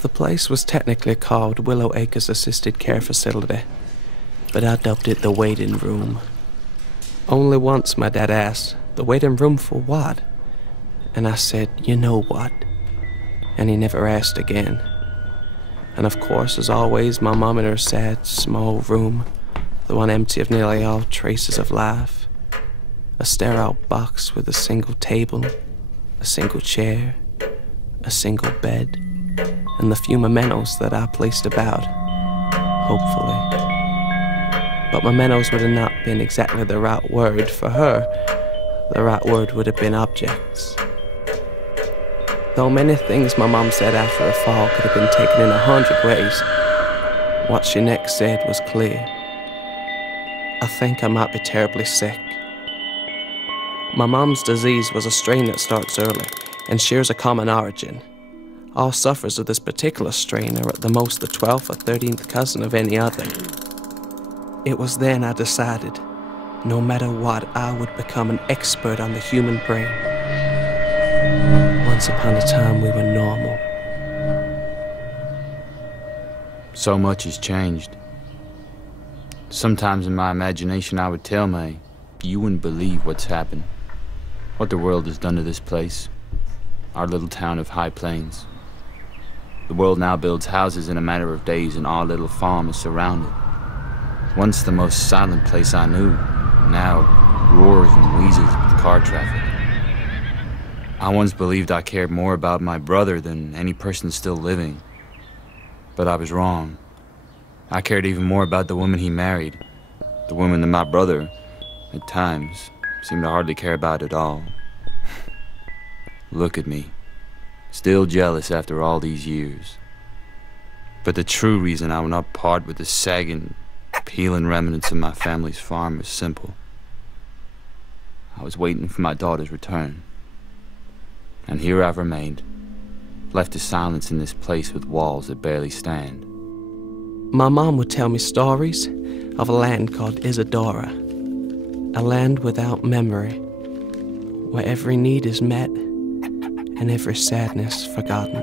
The place was technically called Willow Acres Assisted Care Facility, but I dubbed it the waiting room. Only once my dad asked, "The waiting room for what?" And I said, "You know what?" And he never asked again. And of course, as always, my mom in her sad, small room, the one empty of nearly all traces of life. A sterile box with a single table, a single chair, a single bed, and the few mementos that I placed about, hopefully. But mementos would have not been exactly the right word for her. The right word would have been objects. Though many things my mom said after her fall could have been taken in 100 ways, what she next said was clear. "I think I might be terribly sick." My mom's disease was a strain that starts early and shares a common origin. All sufferers of this particular strain are at the most the 12th or 13th cousin of any other. It was then I decided, no matter what, I would become an expert on the human brain. Once upon a time, we were normal. So much has changed. Sometimes in my imagination I would tell May, "You wouldn't believe what's happened. What the world has done to this place. Our little town of High Plains. The world now builds houses in a matter of days and our little farm is surrounded. Once the most silent place I knew, now roars and wheezes with car traffic. I once believed I cared more about my brother than any person still living. But I was wrong. I cared even more about the woman he married, the woman that my brother, at times, seemed to hardly care about at all. Look at me, still jealous after all these years. But the true reason I will not part with the sagging, peeling remnants of my family's farm was simple. I was waiting for my daughter's return. And here I've remained, left to silence in this place with walls that barely stand. My mom would tell me stories of a land called Isadora, a land without memory, where every need is met and every sadness forgotten.